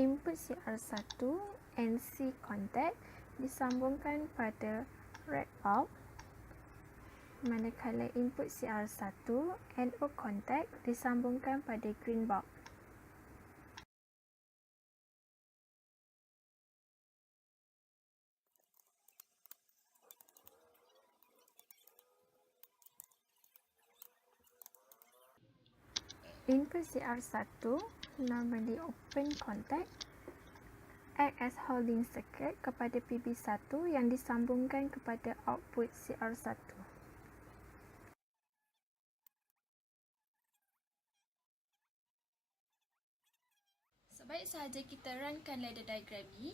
Input CR1 NC contact disambungkan pada red bulb, manakala input CR1 NO contact disambungkan pada green bulb. Input CR1 normally open contact act as holding circuit kepada PB1 yang disambungkan kepada output CR1. Sebaik sahaja kita runkan ladder diagram ni,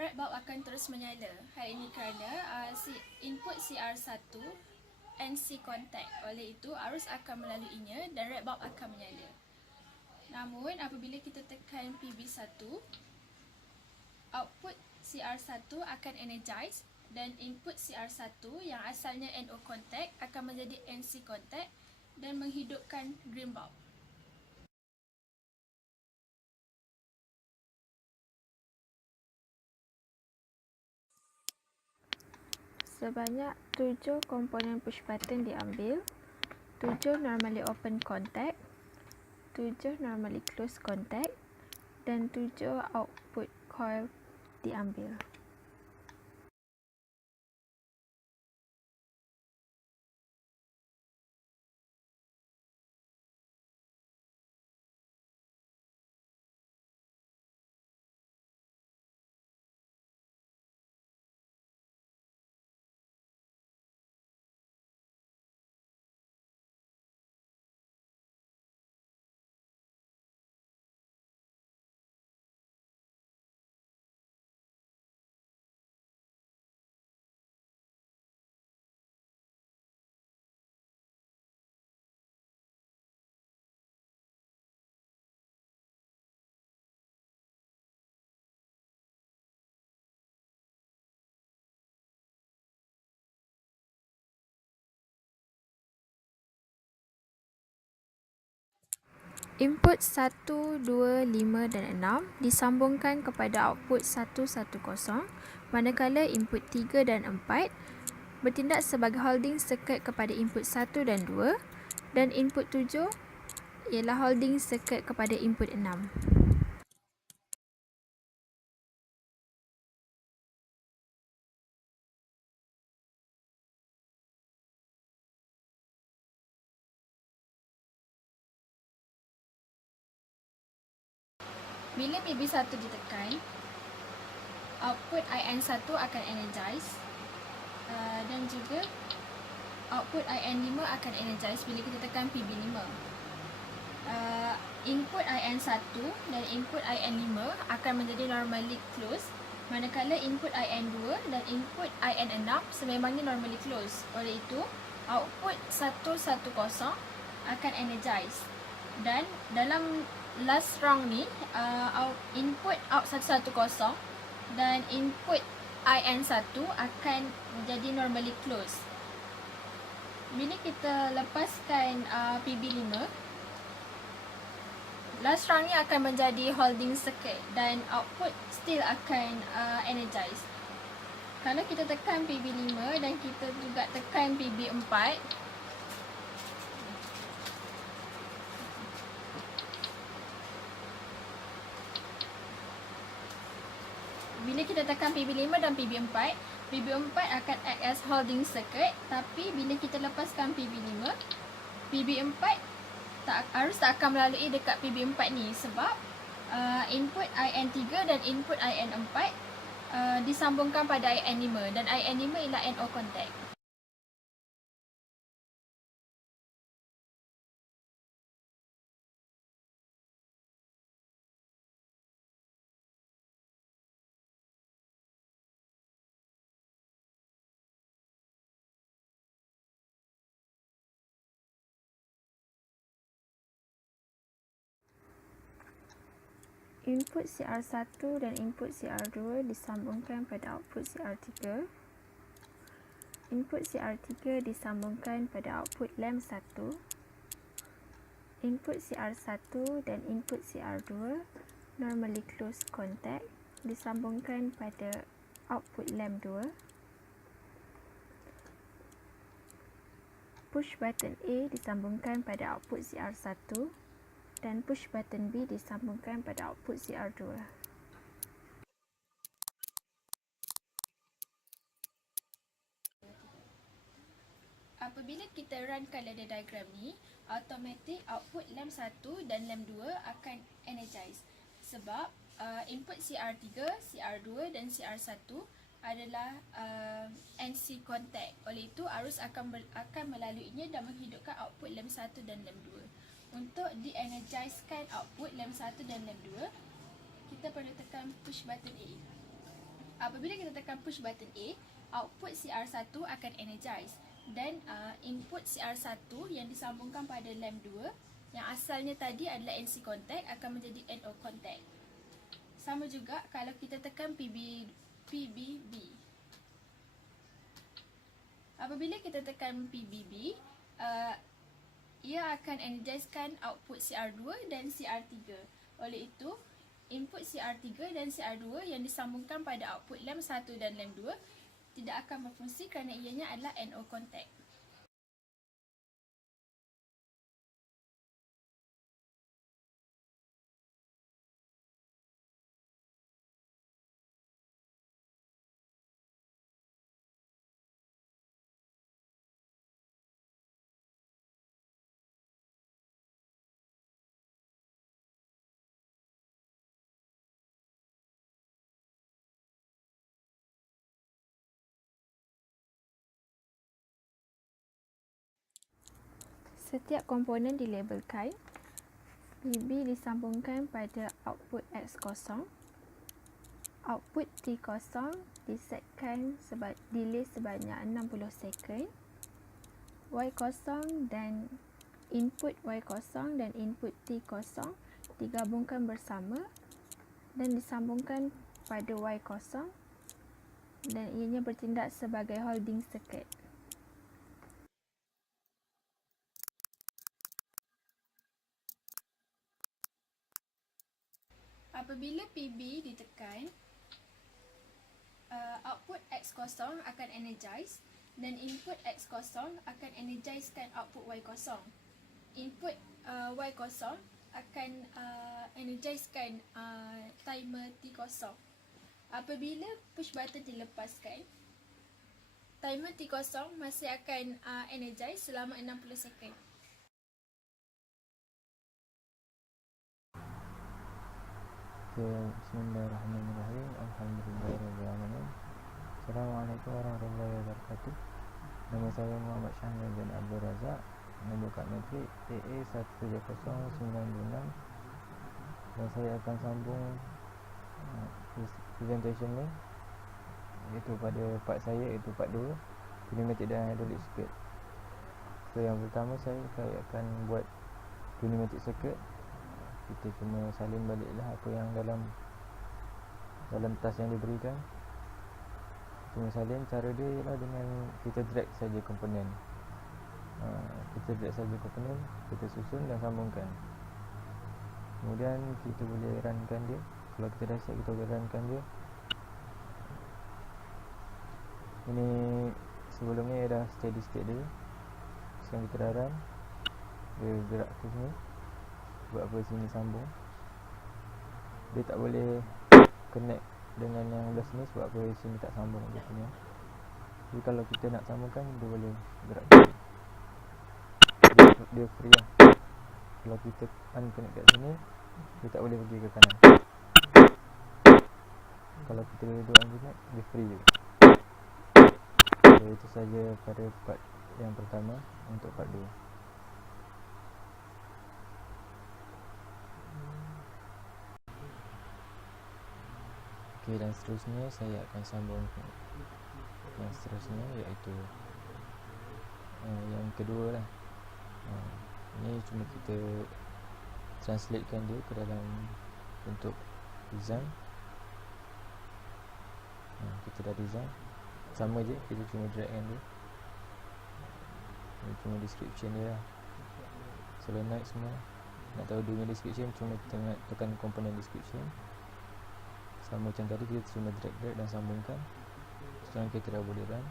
red bulb akan terus menyala. Hal ini kerana input CR1 NC contact. Oleh itu, arus akan melaluinya dan red bulb akan menyala. Namun, apabila kita tekan PB1, output CR1 akan energize dan input CR1 yang asalnya NO contact akan menjadi NC contact dan menghidupkan green bulb. Sebanyak 7 komponen push button diambil, 7 normally open contact, 7 normally close contact dan 7 output coil diambil. Input 1, 2, 5 dan 6 disambungkan kepada output 110, manakala input 3 dan 4 bertindak sebagai holding circuit kepada input 1 dan 2 dan input 7 ialah holding circuit kepada input 6. Bila PB1 ditekan, output IN1 akan energize dan juga output IN5 akan energize bila kita tekan PB5. Input IN1 dan input IN5 akan menjadi normally close, manakala input IN2 dan input IN6 sememangnya normally close. Oleh itu, output 110 akan energize. Dan dalam last round ni, input out 110 dan input IN1 akan jadi normally close. Bila kita lepaskan PB5, last round ni akan menjadi holding circuit dan output still akan energize. Kalau kita tekan PB5 dan kita juga tekan PB4, bila kita tekan PB5 dan PB4, PB4 akan act as holding circuit, tapi bila kita lepaskan PB5, PB4 arus tak akan melalui dekat PB4 ni sebab input IN3 dan input IN4 disambungkan pada IN5 dan IN5 ialah NO contact. Input CR1 dan input CR2 disambungkan pada output CR3. Input CR3 disambungkan pada output lamp 1. Input CR1 dan input CR2 normally close contact disambungkan pada output lamp 2. Push button A disambungkan pada output CR1 dan push button B disambungkan pada output CR2. Apabila kita runkan ladder diagram ni, automatic output lamp 1 dan lamp 2 akan energize. Sebab input CR3, CR2 dan CR1 adalah NC contact. Oleh itu, arus akan melaluinya dan menghidupkan output lamp 1 dan lamp 2. Untuk di-energizekan output lamp 1 dan lamp 2, kita perlu tekan push button A. Apabila kita tekan push button A, output CR1 akan energize dan input CR1 yang disambungkan pada lamp 2 yang asalnya tadi adalah NC contact akan menjadi NO contact. Sama juga kalau kita tekan PBB. Apabila kita tekan PBB, ia akan energizekan output CR2 dan CR3. Oleh itu, input CR3 dan CR2 yang disambungkan pada output lamp 1 dan lamp 2 tidak akan berfungsi kerana ianya adalah NO contact. Setiap komponen dilabelkan. PB disambungkan pada output X0. Output T0 disetkan delay sebanyak 60 second. Y0 dan input Y0 dan input T0 digabungkan bersama dan disambungkan pada Y0 dan ianya bertindak sebagai holding circuit. Apabila PB ditekan, output X0 akan energize dan input X0 akan energizekan output Y0. Input Y0 akan energizekan timer T0. Apabila push button dilepaskan, timer T0 masih akan energize selama 60 second. Bismillahirrahmanirrahim. Alhamdulillahirrahmanirrahim. Assalamualaikum warahmatullahi wabarakatuh. Nama saya Mahamad Syahmi bin Razak. Nombor kad matrik AA17096 dan saya akan sambung presentation ni iaitu pada part saya, iaitu part 2, Pneumatic dan Hydraulic Circuit. So yang pertama saya akan buat pneumatic circuit. Kita cuma salin baliklah apa yang dalam task yang diberikan. Cuma salin, cara dia ialah dengan kita drag saja komponen. Kita drag saja komponen, kita susun dan sambungkan. Kemudian kita boleh runkan dia. Kalau kita dah siap, kita boleh runkan dia. Ini sebelumnya ia dah steady state dia. Sekarang kita dah run. Dia gerak ke sini. Buat apa sini sambung. Dia tak boleh connect dengan yang belah sini sebab apa sini tak sambung ke sini. Jadi kalau kita nak sambungkan, dia boleh gerak ke sini. Dia free lah. Kalau kita unconnect kat sini, dia tak boleh pergi ke kanan. Kalau kita duduk unconnect, dia free je. So, itu saja pada part yang pertama. Untuk part 2, dan seterusnya saya akan sambung yang seterusnya, iaitu yang kedua lah. Ini cuma kita translatekan dia ke dalam bentuk design. Kita dah design, sama je, kita cuma dragkan dia. Ini cuma description dia lah, solenoid semua. Nak tahu dia punya description, cuma kita nak tekan komponen description. Sama macam tadi, kita cuma drag dan sambungkan. Sekarang kita dah boleh run.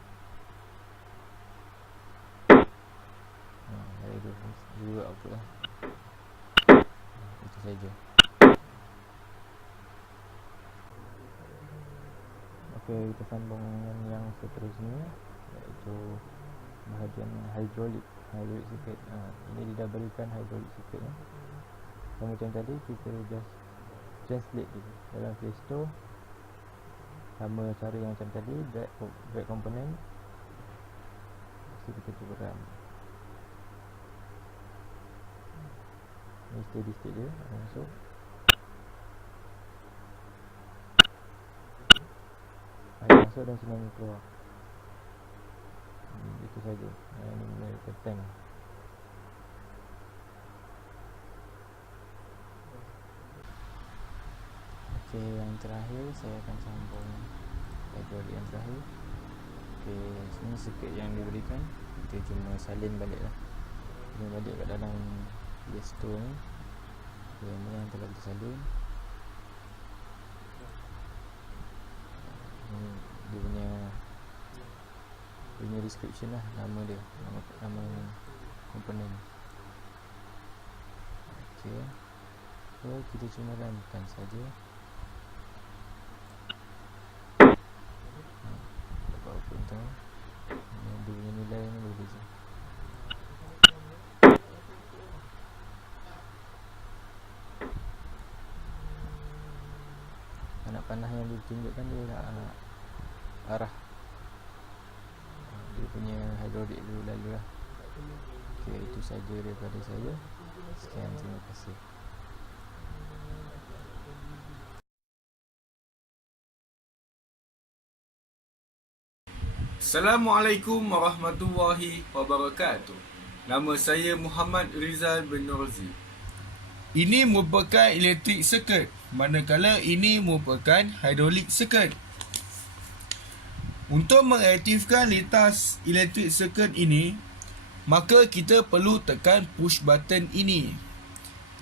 Dari dua output lah. Itu saja. Okey, kita sambung dengan yang seterusnya, iaitu bahagian hydraulic circuit. Ini dia dah berikan hydraulic circuit ya. Sama macam tadi, kita just translate dia dalam Play Store. Sama cara yang macam tadi, drag komponen. Lepas kita cuba run. Ini steady state dia, masuk. Air masuk dan tsunami keluar. Itu saja. Ini menarik tank. Okey, yang terakhir saya akan sambung hydraulic yang terakhir. Okey, sini circuit yang diberikan, kita cuma salin balik lah. Salin balik kat dalam Play Store ni. Okey, ini yang telah kita salin. Ini dia punya description lah, nama dia, nama komponen. Okey, so kita cuma runkan saja. Dapat output tu. Dia punya nilai ni berbeza. Anak panah yang ditunjukkan dia arah dia punya hydraulic lalu lah. Okey, itu saja daripada saya. Sekian, terima kasih. Assalamualaikum warahmatullahi wabarakatuh. Nama saya Mahamad Rizal bin Norzib. Ini merupakan electric circuit, manakala ini merupakan hydraulic circuit. Untuk mengaktifkan litas electric circuit ini, maka kita perlu tekan push button ini.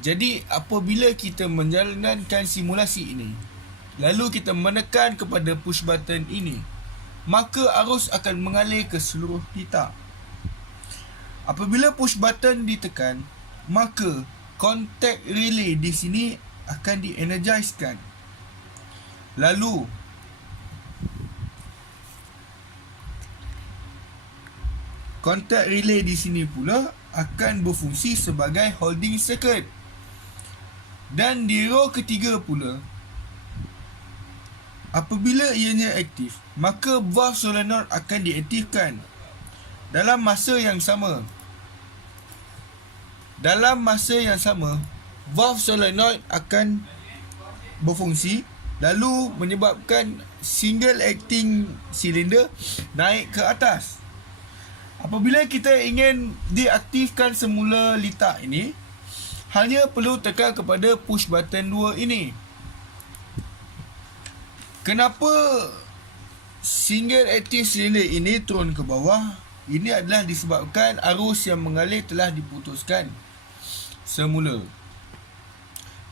Jadi apabila kita menjalankan simulasi ini, lalu kita menekan kepada push button ini, maka arus akan mengalir ke seluruh litar. Apabila push button ditekan, maka contact relay di sini akan di-energizekan. Lalu contact relay di sini pula akan berfungsi sebagai holding circuit. Dan di row ketiga pula, apabila ianya aktif, maka valve solenoid akan diaktifkan. Dalam masa yang sama, valve solenoid akan berfungsi, lalu menyebabkan single acting cylinder naik ke atas. Apabila kita ingin diaktifkan semula litar ini, hanya perlu tekan kepada push button 2 ini. Kenapa single active cylinder ini turun ke bawah? Ini adalah disebabkan arus yang mengalir telah diputuskan semula.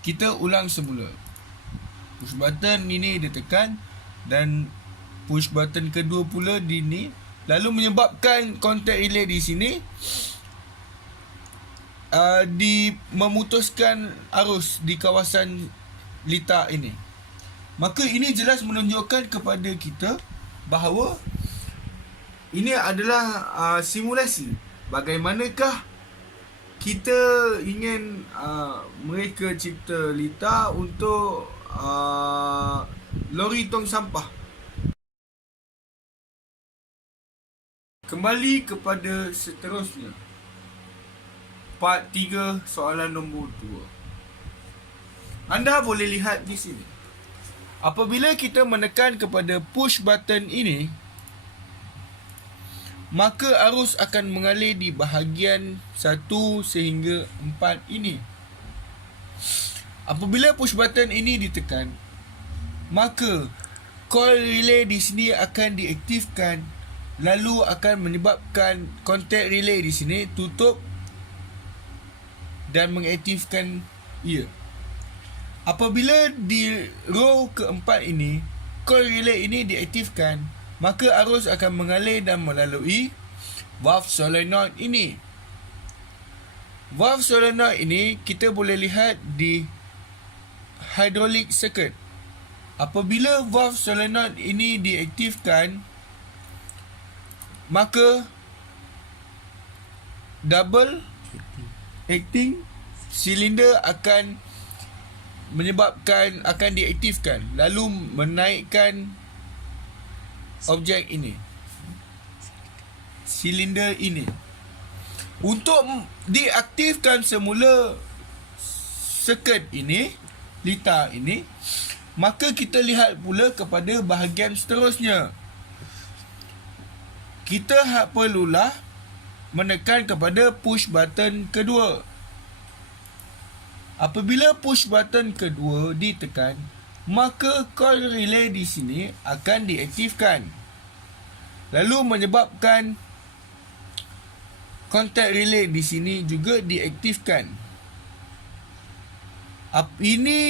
Kita ulang semula. Push button ini ditekan dan push button kedua pula di ni, lalu menyebabkan contact relay di sini memutuskan arus di kawasan litar ini. Maka ini jelas menunjukkan kepada kita bahawa ini adalah simulasi. Bagaimanakah kita ingin mereka cipta litar untuk lori tong sampah. Kembali kepada seterusnya. Part 3, soalan nombor 2. Anda boleh lihat di sini. Apabila kita menekan kepada push button ini, maka arus akan mengalir di bahagian 1 sehingga 4 ini. Apabila push button ini ditekan, maka coil relay di sini akan diaktifkan, lalu akan menyebabkan contact relay di sini tutup dan mengaktifkan ia. Apabila di row keempat ini, coil relay ini diaktifkan, maka arus akan mengalir dan melalui valve solenoid ini. Valve solenoid ini kita boleh lihat di hydraulic circuit. Apabila valve solenoid ini diaktifkan, maka double acting silinder akan diaktifkan, lalu menaikkan objek ini, silinder ini. Untuk diaktifkan semula circuit ini, litar ini, maka kita lihat pula kepada bahagian seterusnya. Kita perlulah menekan kepada push button kedua. Apabila push button kedua ditekan, maka coil relay di sini akan diaktifkan, lalu menyebabkan contact relay di sini juga diaktifkan. Ini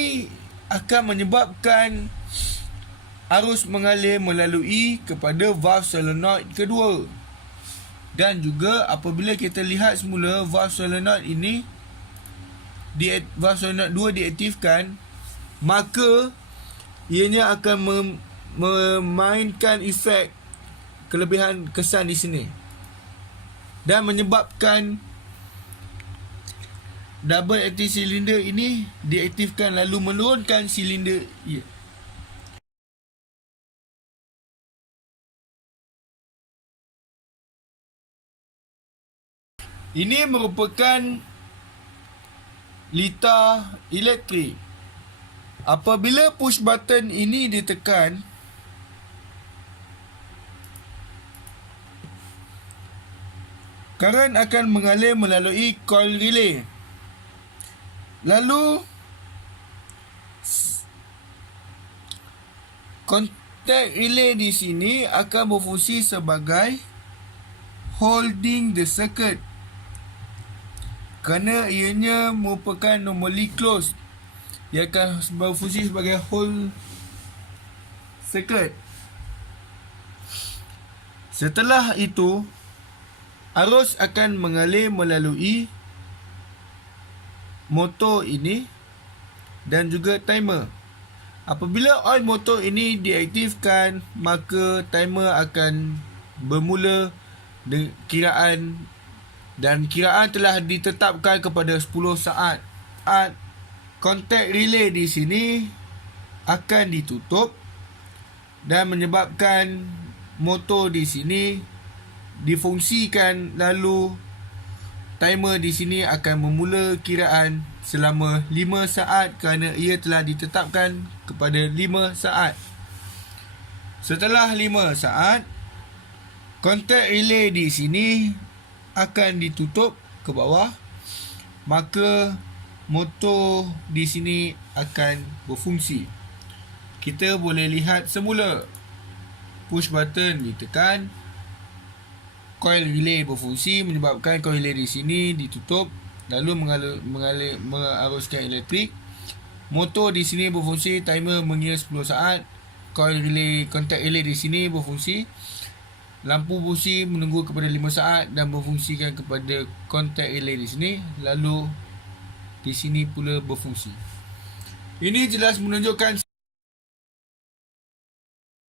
akan menyebabkan arus mengalir melalui kepada valve solenoid kedua. Dan juga apabila kita lihat semula valve solenoid ini, valve solenoid 2 diaktifkan, maka ianya akan memainkan efek kelebihan kesan di sini dan menyebabkan double acting silinder ini diaktifkan, lalu menurunkan silinder ia. Ini merupakan litar elektrik. Apabila push button ini ditekan, current akan mengalir melalui coil relay. Lalu contact relay di sini akan berfungsi sebagai holding the circuit, kerana ianya merupakan normally closed. Ia akan berfungsi sebagai hold circuit. Setelah itu, arus akan mengalir melalui motor ini dan juga timer. Apabila oil motor ini diaktifkan, maka timer akan bermula kiraan, dan kiraan telah ditetapkan kepada 10 saat. Contact relay di sini akan ditutup dan menyebabkan motor di sini difungsikan, lalu timer di sini akan memula kiraan selama 5 saat kerana ia telah ditetapkan kepada 5 saat. Setelah 5 saat, contact relay di sini akan ditutup ke bawah, maka motor di sini akan berfungsi. Kita boleh lihat semula push button ditekan, coil relay berfungsi menyebabkan coil relay di sini ditutup, lalu mengaruskan elektrik. Motor di sini berfungsi, timer mengira 10 saat, coil relay, contact relay di sini berfungsi, lampu busi menunggu kepada 5 saat dan berfungsikan kepada contact relay di sini, lalu di sini pula berfungsi. Ini jelas menunjukkan